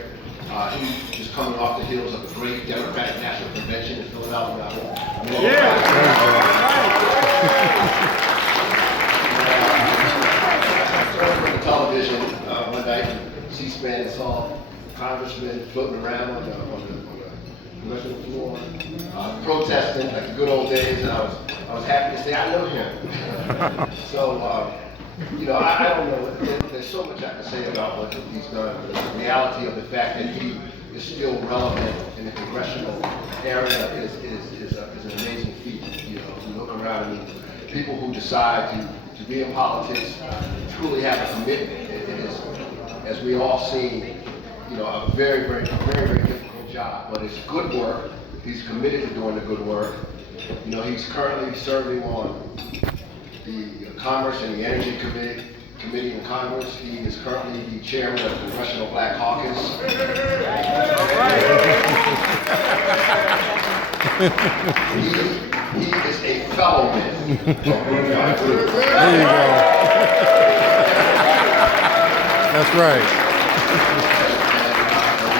here. He is coming off the heels of a great Democratic National Convention in Philadelphia. I turned on the television one night, C-SPAN, and saw Congressman floating around on the congressional floor, protesting like the good old days, and I was happy to say I know him. So, you know, I don't know. There's so much I can say about what he's done, but the reality of the fact that he is still relevant in the congressional area is an amazing feat. You know, if you look around, I mean, people who decide to be in politics truly have a commitment. It is, as we all see, you know, a very difficult job, but it's good work. He's committed to doing the good work. You know, he's currently serving on the Commerce and the Energy Committee in Congress. He is currently the chairman of the Congressional Black Caucus. He is a Fellowman. There you go. That's right.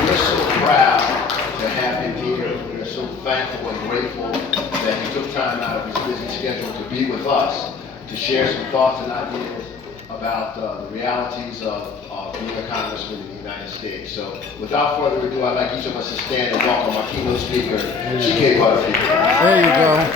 We're so proud to have him here. We're so thankful and grateful that he took time out of his busy schedule to be with us, to share some thoughts and ideas about the realities of being a congressman in the United States. So without further ado, I'd like each of us to stand and welcome our keynote speaker, G.K. Butterfield. There you go.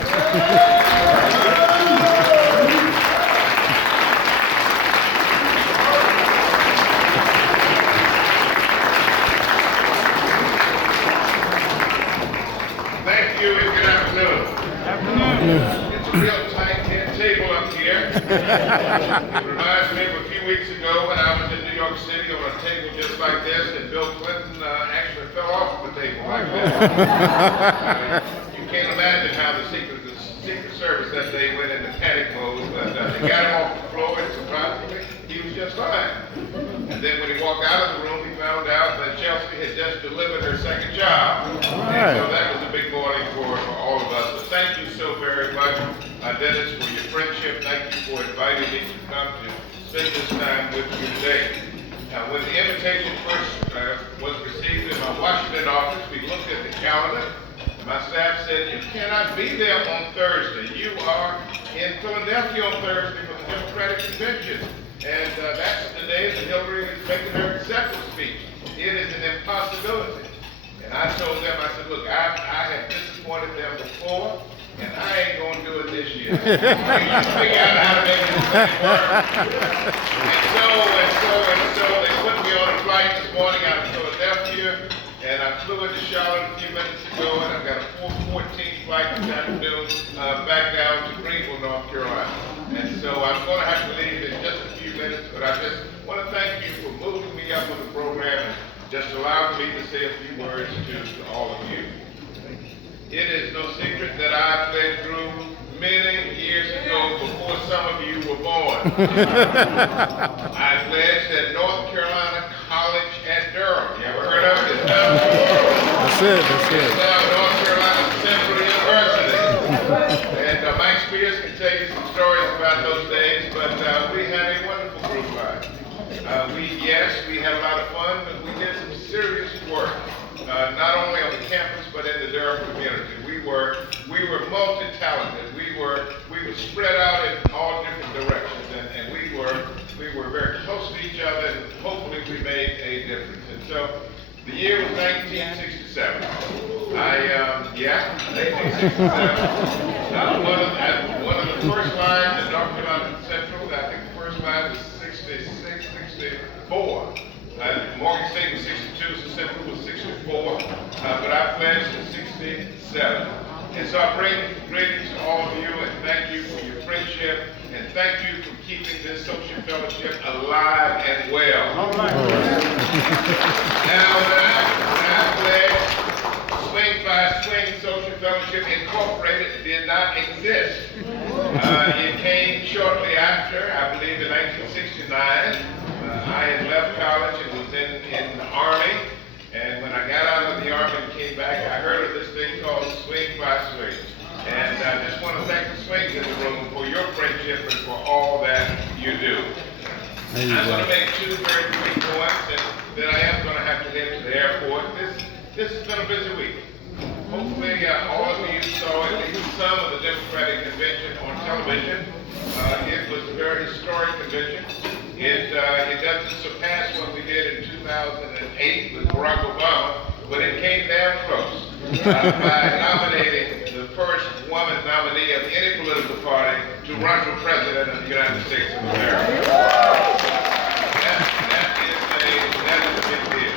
It's a real tight table up here. It reminds me of a few weeks ago when I was in New York City on a table just like this, and Bill Clinton actually fell off of a table like this. You can't imagine how the Secret Service that day went into panic mode, but they got him off the floor, and surprisingly, he was just fine. And then when he walked out of the room, he found out that Chelsea had just delivered her second child. And so that was a big morning for all of us. But thank you so very much, Dennis, for your friendship. Thank you for inviting me to come to spend this time with you today. When the invitation first was received in my Washington office, we looked at the calendar. My staff said, you cannot be there on Thursday. You are in Philadelphia on Thursday for the Democratic Convention. And that's the day that Hillary is making her acceptance speech. It is an impossibility. And I told them, I said, look, I have disappointed them before, and I ain't going to do it this year. You figure out how to make this thing work. And so they put me on a flight this morning out of Philadelphia, and I flew into Charlotte a few minutes ago, and I've got a 4:14 flight this afternoon back down to Greenville, North Carolina. And so I'm going to have to leave in just a few minutes, but I just want to thank you for moving me up on the program and just allowing me to say a few words to all of you. It is no secret that I played through many years ago before some of you were born. I pledged at North Carolina College at Durham. You ever heard of it? That's it. It's now North Carolina Central University. And Mike Spears can tell you some stories about those days, but we had a wonderful group life. We had a lot of fun, but we did some serious work, not only on the campus, but in the Durham community. We were multi-talented. We were spread out in all different directions, and we were very close to each other, and hopefully we made a difference. And so the year was 1967. 1967. One of the first lines at North Carolina Central, I think the first line was 66, 64. Morgan State was 62, so Central was 64, but I pledged in 67. And so I bring greetings to all of you, and thank you for your friendship, and thank you for keeping this social fellowship alive and well. All right. Now, when I pledged, Swing by Swing Social Fellowship Incorporated did not exist. It came shortly after, I believe in 1969. I had left college and was in the Army. And when I got out of the Army and came back, I heard of this thing called Swing by Swing. And I just want to thank the Swings in the room for your friendship and for all that you do. I'm going to make two very quick points, and then I am going to have to head to the This has been a busy week. Hopefully, all of you saw at least some of the Democratic convention on television. It was a very historic convention. It doesn't surpass what we did in 2008 with Barack Obama, but it came damn close by nominating the first woman nominee of any political party to run for president of the United States of America. That is a big deal.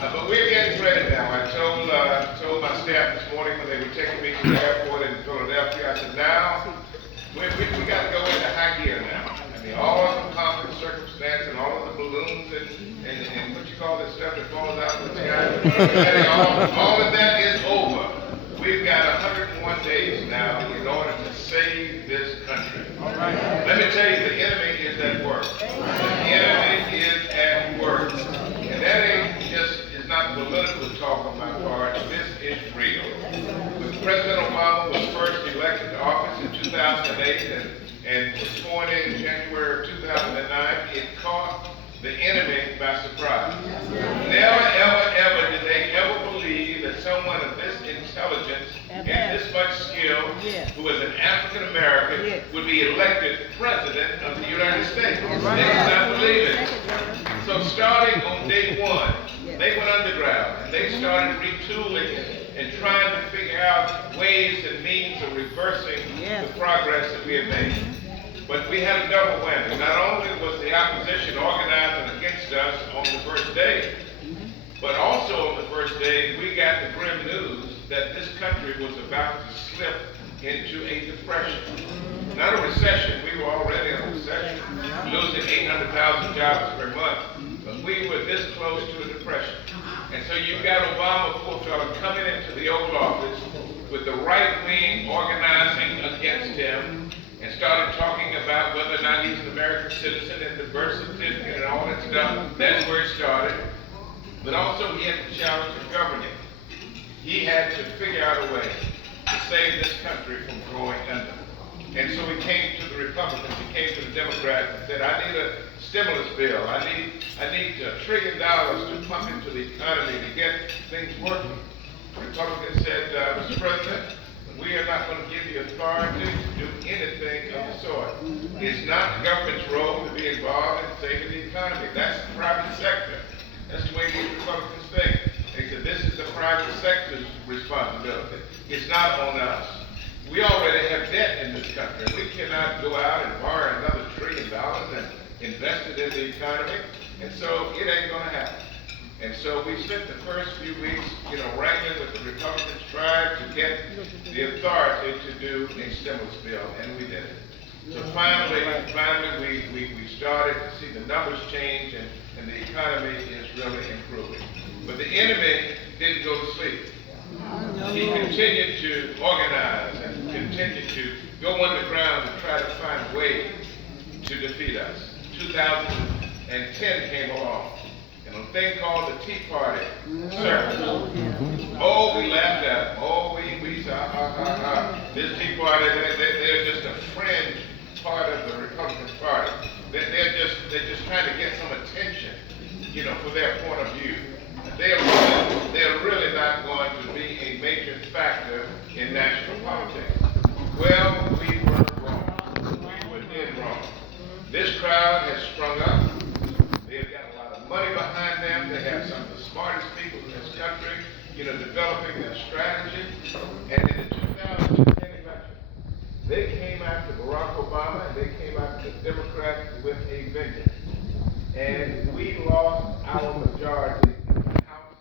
But we're getting ready now. I told my staff this morning when they were taking me to the airport in Philadelphia, I said, now, we got to go into high gear now. I mean, all of the pomp and circumstance and all of the balloons and what you call this stuff that falls out of the sky, all of that is over. We've got 101 days now in order to save this country. Let me tell you, the enemy is at work. The enemy is at work. And that ain't just, it's not political talk on my part. This is real. When President Obama was first elected to office in 2008 and was sworn in January of 2009, it caught the enemy by surprise. Never, ever, ever did they ever believe that someone of this intelligence and this much skill, who is an African American, would be elected president of the United States. They did not believe it. So starting on day one, they went underground and they started retooling and trying to figure out ways and means of reversing the progress that we had made. But we had a double whammy. Not only was the opposition organizing against us on the first day, but also on the first day, we got the grim news that this country was about to slip into a depression. Not a recession, we were already in a recession, losing 800,000 jobs per month, but we were this close to a depression. And so you got Obama, poor fellow, coming into the Oval Office with the right wing organizing against him, and started talking about whether or not he's an American citizen and the birth certificate and all that stuff. That's where it started. But also he had the challenge of governing. He had to figure out a way to save this country from going under. And so he came to the Republicans, he came to the Democrats and said, I need a stimulus bill. I need $1 trillion to pump into the economy to get things working. The Republicans said, Mr. President, we are not going to give you authority to do anything of the sort. It's not the government's role to be involved in saving the economy. That's the private sector. That's the way these Republicans think. They said this is the private sector's responsibility. It's not on us. We already have debt in this country. We cannot go out and borrow another $1 trillion and invest it in the economy. And so it ain't going to happen. And so we spent the first few weeks, wrangling with the Republicans, trying to get the authority to do a stimulus bill, and we did it. So finally, we started to see the numbers change, and the economy is really improving. But the enemy didn't go to sleep. He continued to organize and continued to go underground to try to find ways to defeat us. 2010 came along. A thing called the Tea Party circus. Oh, we laughed at them. Oh, we said, this Tea Party, they're just a fringe part of the Republican Party. They're just trying to get some attention, for their point of view. They're really not going to be a major factor in national politics. Well, we were wrong. We were dead wrong. This crowd has sprung up. They've got a lot of money behind them. They have some of the smartest people in this country, developing their strategy. And in the 2010 election, they came after Barack Obama and they came after the Democrats with a vengeance. And we lost our majority in the House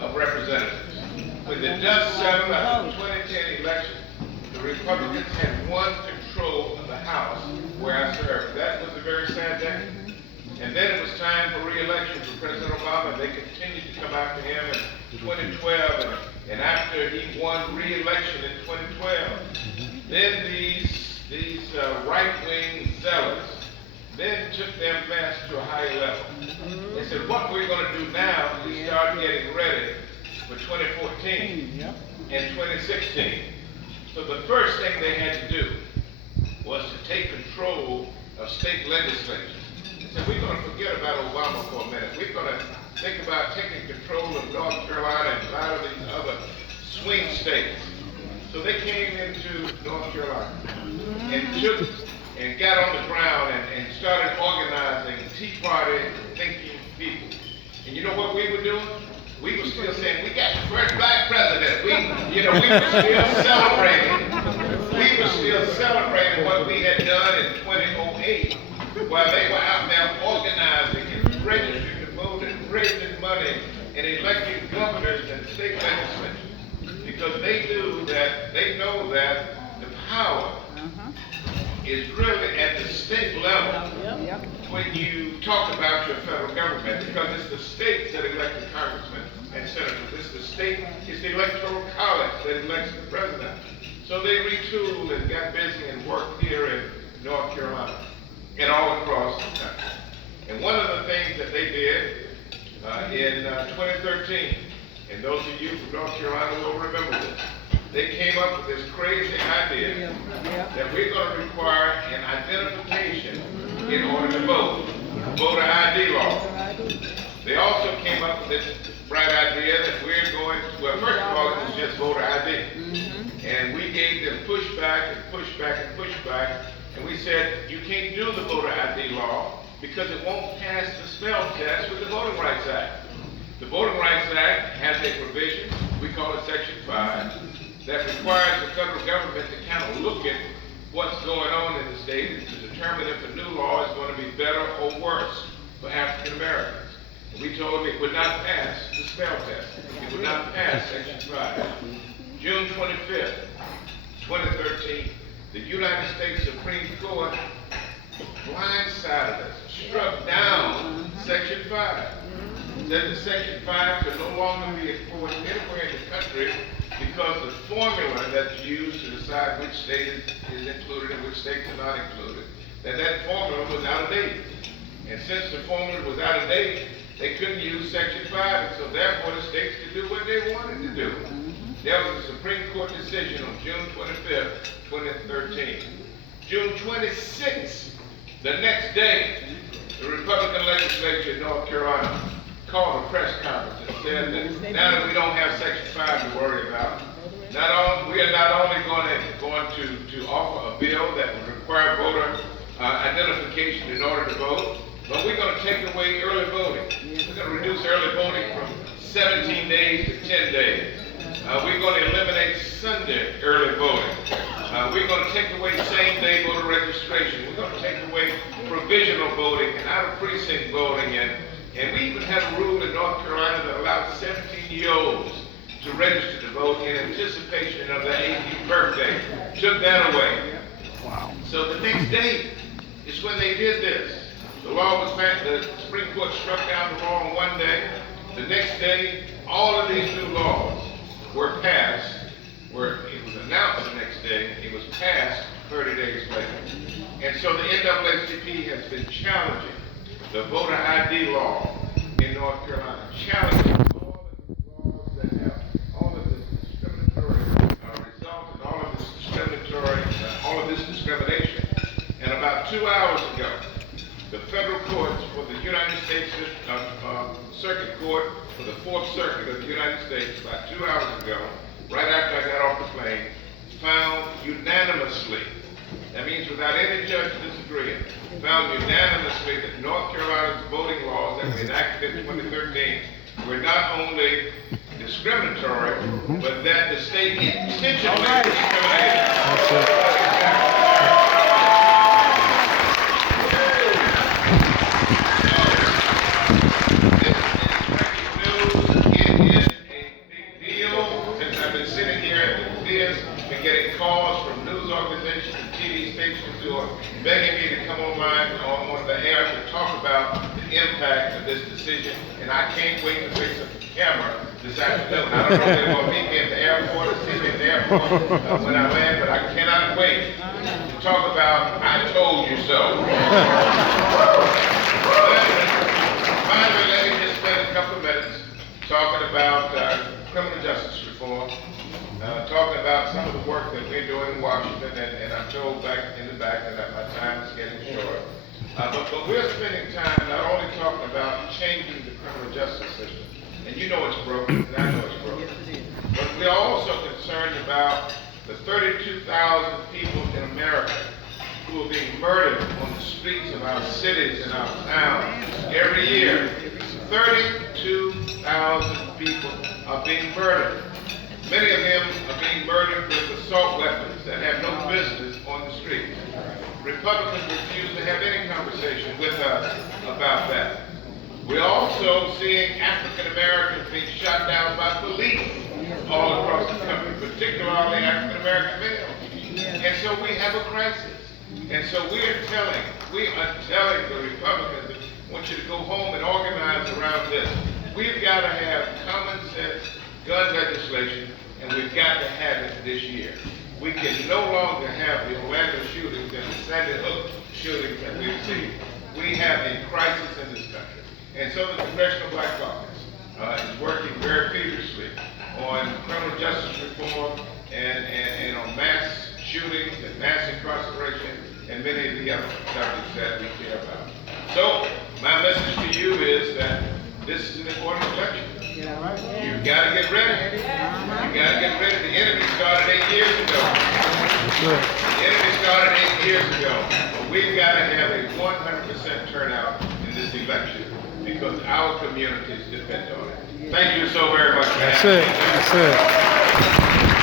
of Representatives. When the dust settled after the 2010 election, the Republicans had won control of the House where I served. That was a very sad day. And then it was time for re-election for President Obama, and they continued to come after him in 2012, and after he won re-election in 2012, then these right-wing zealots then took their mess to a higher level. They said, what we're going to do now is start getting ready for 2014 and 2016. So the first thing they had to do was to take control of state legislatures. They said, we're going to forget about Obama for a minute. We're going to think about taking control of North Carolina swing states. So they came into North Carolina and got on the ground and started organizing Tea Party thinking people. And you know what we were doing? We were still saying, we got the first black president. We were still celebrating. We were still celebrating what we had done in 2008 while they were out there organizing and registering to vote and raising money and electing governors and state legislatures. Because they know that the power is really at the state level when you talk about your federal government, because it's the states that elect the congressmen and senators. It's the electoral college that elects the president. So they retooled and got busy and worked here in North Carolina and all across the country. And one of the things that they did in 2013, and those of you from North Carolina will remember this, they came up with this crazy idea that we're going to require an identification in order to vote, voter ID law. They also came up with this bright idea that we're going to, well, first of all, it was just voter ID. And we gave them pushback and pushback and pushback, and we said, you can't do the voter ID law because it won't pass the spell test with the Voting Rights Act. The Voting Rights Act has a provision, we call it Section 5, that requires the federal government to kind of look at what's going on in the state and to determine if the new law is going to be better or worse for African Americans. And we told them it would not pass the spell test. It would not pass Section 5. June 25th, 2013, the United States Supreme Court blindsided us, struck down Section 5. Said that Section 5 could no longer be enforced anywhere in the country because the formula that's used to decide which state is included and which states are not included, that formula was out of date. And since the formula was out of date, they couldn't use Section 5, and so therefore the states could do what they wanted to do. There was a Supreme Court decision on June 25th, 2013. June 26th, the next day, the Republican legislature in North Carolina called a press conference and said that now that we don't have Section 5 to worry about, we are not only going to offer a bill that would require voter identification in order to vote, but we're going to take away early voting. We're going to reduce early voting from 17 days to 10 days. We're going to eliminate Sunday early voting. We're going to take away same-day voter registration. We're going to take away provisional voting and out-of-precinct voting. And we even had a rule in North Carolina that allowed 17-year-olds to register to vote in anticipation of their 18th birthday. Took that away. Wow. So the next day is when they did this. The law was passed, the Supreme Court struck down the law on one day. The next day, all of these new laws were passed, it was announced the next day, it was passed 30 days later. And so the NAACP has been challenging the voter ID law in North Carolina, challenging all of the laws that have all of this discriminatory result and all of this discrimination. And about 2 hours ago, the federal courts for the United States Circuit Court for the Fourth Circuit of the United States, about 2 hours ago, right after I got off the plane, found unanimously, that means without any judge disagreeing, found unanimously that North Carolina's voting laws that were enacted in 2013 were not only discriminatory, but that the state intentionally discriminated. Getting calls from news organizations and TV stations who are begging me to come on the air to talk about the impact of this decision, and I can't wait to face up the camera this afternoon. I don't know if they're going to meet me at the airport or see me at the airport when I land, but I cannot wait to talk about I told you so. Finally, let me just spend a couple of minutes talking about criminal justice reform. Talking about some of the work that we're doing in Washington, and I'm told back in the back that my time is getting short. But we're spending time not only talking about changing the criminal justice system, and you know it's broken, and I know it's broken, but we're also about the 32,000 people in America who are being murdered on the streets of our cities and our towns every year. 32,000 people are being murdered. Many of them are being murdered with assault weapons that have no business on the street. Republicans refuse to have any conversation with us about that. We're also seeing African Americans being shot down by police all across the country, particularly African American males. And so we have a crisis. And so we are telling the Republicans that we want you to go home and organize around this. We've got to have common sense gun legislation, and we've got to have it this year. We can no longer have the Orlando shootings and the Sandy Hook shootings that we've seen. We have a crisis in this country. And so the Congressional Black Caucus is working very feverishly on criminal justice reform and on mass shootings and mass incarceration and many of the other subjects that we care about. So my message to you is that this is an important election. You've got to get ready. You've got to get ready. The enemy started 8 years ago. The enemy started 8 years ago. But we've got to have a 100% turnout in this election because our communities depend on it. Thank you so very much, man. That's it. That's it.